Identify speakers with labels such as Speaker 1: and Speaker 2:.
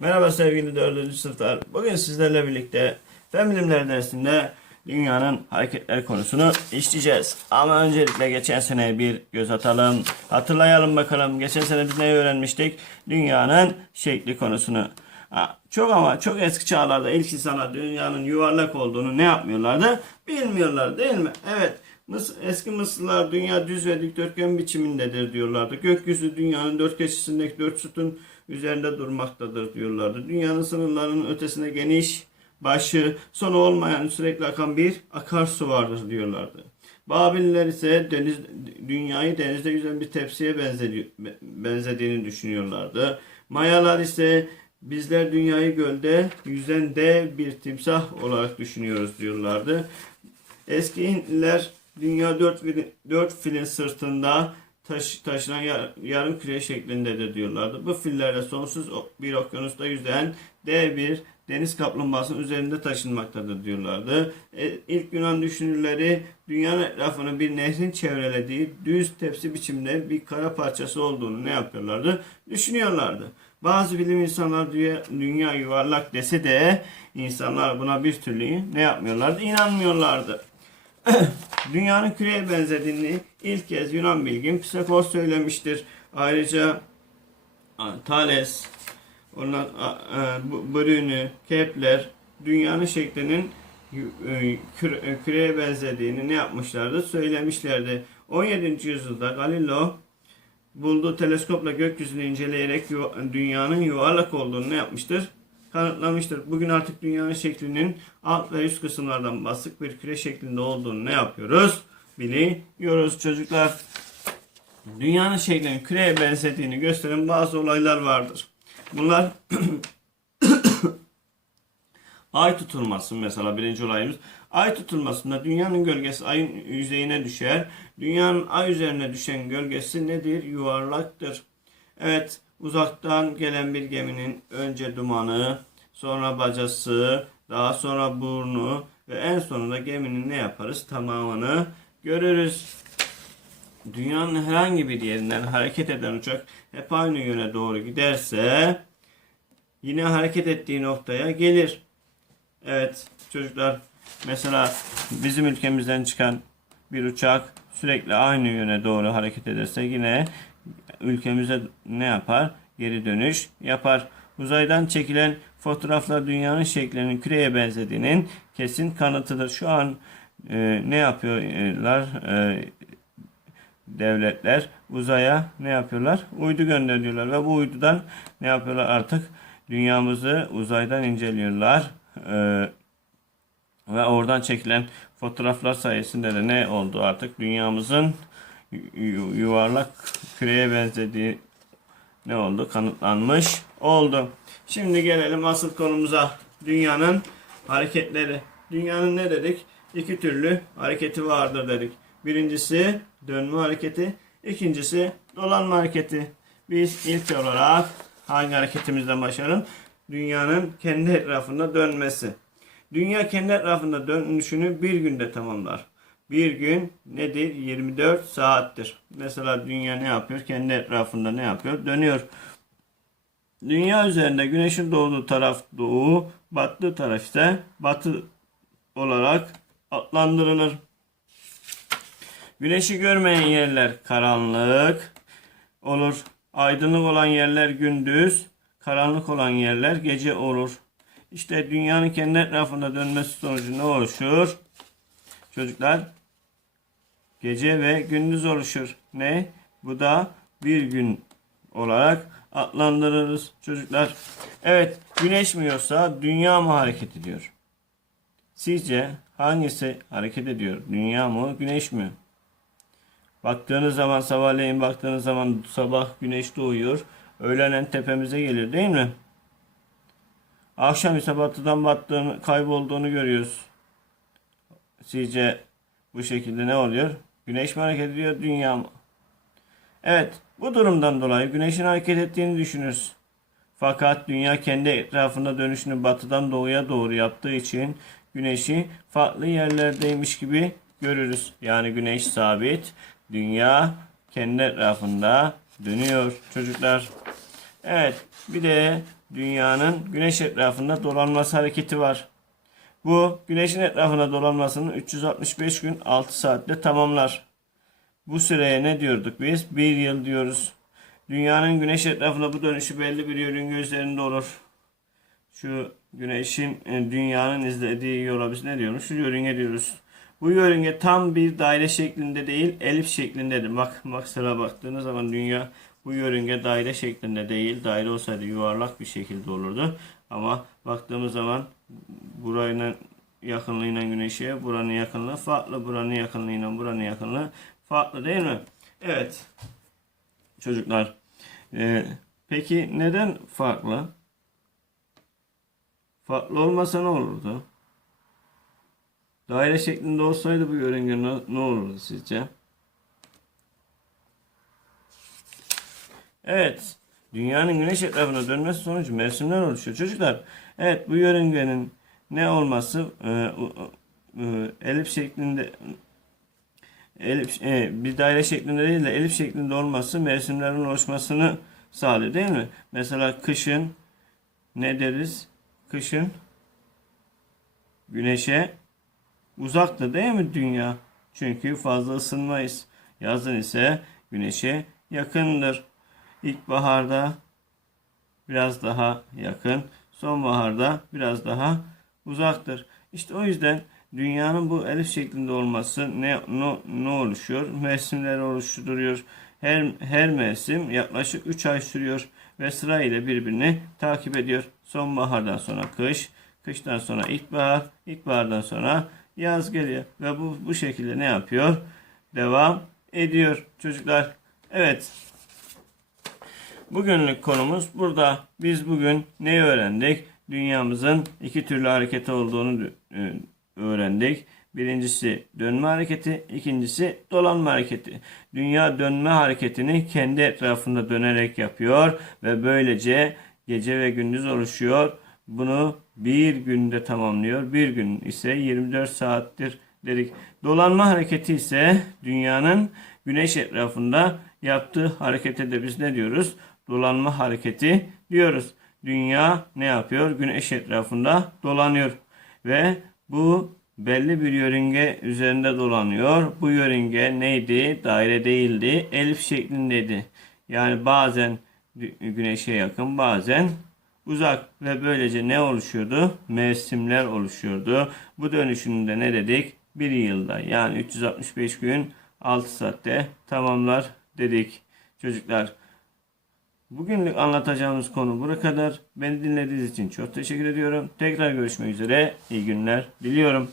Speaker 1: Merhaba sevgili 4. sınıflar. Bugün sizlerle birlikte fen bilimleri dersinde dünyanın hareketleri konusunu işleyeceğiz. Ama öncelikle geçen sene bir göz atalım. Hatırlayalım bakalım. Geçen sene biz neyi öğrenmiştik? Dünyanın şekli konusunu. Çok ama çok eski çağlarda ilk insanlar dünyanın yuvarlak olduğunu ne yapmıyorlardı? Bilmiyorlar değil mi? Evet. Eski Mısırlılar dünya düz ve dikdörtgen biçimindedir diyorlardı. Gökyüzü dünyanın dört köşesindeki dört sütun üzerinde durmaktadır diyorlardı. Dünyanın sınırlarının ötesinde geniş, başı, sonu olmayan sürekli akan bir akarsu vardır diyorlardı. Babiller ise deniz, dünyayı denizde yüzen bir tepsiye benzedi- benzediğini düşünüyorlardı. Mayalar ise bizler dünyayı gölde yüzen dev bir timsah olarak düşünüyoruz diyorlardı. Eski Hintliler dünya dört dört filin sırtında taş, taşınan yar- yarım küre şeklindedir diyorlardı. Bu fillerle sonsuz bir okyanusta yüzen dev bir deniz kaplumbağasının üzerinde taşınmaktadır diyorlardı. E, ilk Yunan düşünürleri dünyanın etrafını bir nehrin çevrelediği düz tepsi biçimde bir kara parçası olduğunu ne yapıyorlardı? Düşünüyorlardı. Bazı bilim insanlar dünya, dünya yuvarlak dese de insanlar buna bir türlü ne yapmıyorlardı? İnanmıyorlardı. Dünyanın küreye benzediğini ilk kez Yunan bilgin Pisagor söylemiştir. Ayrıca Thales, ondan, Bu- Brünü, Kepler dünyanın şeklinin e, e, küreye benzediğini ne yapmışlardı? Söylemişlerdi. 17. yüzyılda Galileo bulduğu teleskopla gökyüzünü inceleyerek dünyanın yuvarlak olduğunu ne yapmıştır? Kanıtlamıştır. Bugün artık dünyanın şeklinin alt ve üst kısımlardan basık bir küre şeklinde olduğunu ne yapıyoruz? Biliyoruz çocuklar. Dünyanın şeklinin küreye benzediğini gösteren bazı olaylar vardır. Bunlar Ay tutulması mesela birinci olayımız. Ay tutulmasında dünyanın gölgesi ayın yüzeyine düşer. Dünyanın ay üzerine düşen gölgesi nedir? Yuvarlaktır. Evet, uzaktan gelen bir geminin önce dumanı, sonra bacası, daha sonra burnu ve en sonunda geminin ne yaparız? Tamamını görürüz. Dünyanın herhangi bir yerinden hareket eden uçak hep aynı yöne doğru giderse yine hareket ettiği noktaya gelir. Evet çocuklar mesela bizim ülkemizden çıkan bir uçak sürekli aynı yöne doğru hareket ederse yine ülkemize ne yapar? Geri dönüş yapar. Uzaydan çekilen fotoğraflar dünyanın şeklinin küreye benzediğinin kesin kanıtıdır. Şu an e, ne yapıyorlar? E, devletler uzaya ne yapıyorlar? Uydu gönderiyorlar ve bu uydudan ne yapıyorlar artık? Dünyamızı uzaydan inceliyorlar. Ee, ve oradan çekilen fotoğraflar sayesinde de ne oldu artık? Dünyamızın yuvarlak küreye benzediği ne oldu? Kanıtlanmış oldu. Şimdi gelelim asıl konumuza. Dünyanın hareketleri. Dünyanın ne dedik? İki türlü hareketi vardır dedik. Birincisi dönme hareketi. ikincisi dolanma hareketi. Biz ilk olarak hangi hareketimizden başlayalım? Dünyanın kendi etrafında dönmesi. Dünya kendi etrafında dönüşünü bir günde tamamlar. Bir gün nedir? 24 saattir. Mesela dünya ne yapıyor? Kendi etrafında ne yapıyor? Dönüyor. Dünya üzerinde güneşin doğduğu taraf doğu, battığı taraf ise batı olarak adlandırılır. Güneşi görmeyen yerler karanlık olur. Aydınlık olan yerler gündüz, karanlık olan yerler gece olur. İşte dünyanın kendi etrafında dönmesi sonucu ne oluşur? Çocuklar gece ve gündüz oluşur. Ne? Bu da bir gün olarak adlandırırız çocuklar. Evet, güneş mi yoksa dünya mı hareket ediyor? Sizce hangisi hareket ediyor? Dünya mı, güneş mi? Baktığınız zaman sabahleyin baktığınız zaman sabah güneş doğuyor. Öğlenen tepemize gelir değil mi? Akşam ise batıdan battığını, kaybolduğunu görüyoruz. Sizce bu şekilde ne oluyor? Güneş mi hareket ediyor, dünya mı? Evet, bu durumdan dolayı güneşin hareket ettiğini düşünürüz. Fakat dünya kendi etrafında dönüşünü batıdan doğuya doğru yaptığı için güneşi farklı yerlerdeymiş gibi görürüz. Yani güneş sabit, dünya kendi etrafında dönüyor çocuklar. Evet, bir de dünyanın güneş etrafında dolanması hareketi var. Bu güneşin etrafına dolanmasını 365 gün 6 saatte tamamlar. Bu süreye ne diyorduk biz? Bir yıl diyoruz. Dünyanın güneş etrafında bu dönüşü belli bir yörünge üzerinde olur. Şu güneşin e, dünyanın izlediği yola biz ne diyoruz? Şu yörünge diyoruz. Bu yörünge tam bir daire şeklinde değil, elips şeklindedir. Bak, bak sıra baktığınız zaman dünya bu yörünge daire şeklinde değil. Daire olsaydı yuvarlak bir şekilde olurdu. Ama baktığımız zaman burayla yakınlığıyla güneşe, buranın yakınlığı farklı, buranın yakınlığıyla buranın yakınlığı farklı değil mi? Evet. Çocuklar. Ee, peki neden farklı? Farklı olmasa ne olurdu? Daire şeklinde olsaydı bu yörünge ne, ne olurdu sizce? Evet. Dünyanın güneş etrafına dönmesi sonucu mevsimler oluşuyor. Çocuklar, evet bu yörüngenin ne olması e, e, elips şeklinde elips, e, bir daire şeklinde değil de elips şeklinde olması mevsimlerin oluşmasını sağlıyor değil mi? Mesela kışın ne deriz? Kışın güneşe uzaktır değil mi dünya? Çünkü fazla ısınmayız. Yazın ise güneşe yakındır. İlkbaharda biraz daha yakın, sonbaharda biraz daha uzaktır. İşte o yüzden dünyanın bu elif şeklinde olması ne ne, ne oluşuyor? Mevsimleri oluşturuyor. Her her mevsim yaklaşık 3 ay sürüyor ve sırayla birbirini takip ediyor. Sonbahardan sonra kış, kıştan sonra ilkbahar, ilkbahardan sonra yaz geliyor ve bu bu şekilde ne yapıyor? Devam ediyor çocuklar. Evet. Bugünlük konumuz burada. Biz bugün ne öğrendik? Dünyamızın iki türlü hareketi olduğunu e, öğrendik. Birincisi dönme hareketi, ikincisi dolanma hareketi. Dünya dönme hareketini kendi etrafında dönerek yapıyor ve böylece gece ve gündüz oluşuyor. Bunu bir günde tamamlıyor. Bir gün ise 24 saattir dedik. Dolanma hareketi ise dünyanın güneş etrafında yaptığı harekete de biz ne diyoruz? Dolanma hareketi diyoruz. Dünya ne yapıyor? Güneş etrafında dolanıyor. Ve bu belli bir yörünge üzerinde dolanıyor. Bu yörünge neydi? Daire değildi. Elif şeklindeydi. Yani bazen gü- güneşe yakın bazen uzak ve böylece ne oluşuyordu? Mevsimler oluşuyordu. Bu dönüşümde ne dedik? Bir yılda yani 365 gün 6 saatte tamamlar dedik çocuklar. Bugünlük anlatacağımız konu bu kadar. Beni dinlediğiniz için çok teşekkür ediyorum. Tekrar görüşmek üzere. İyi günler diliyorum.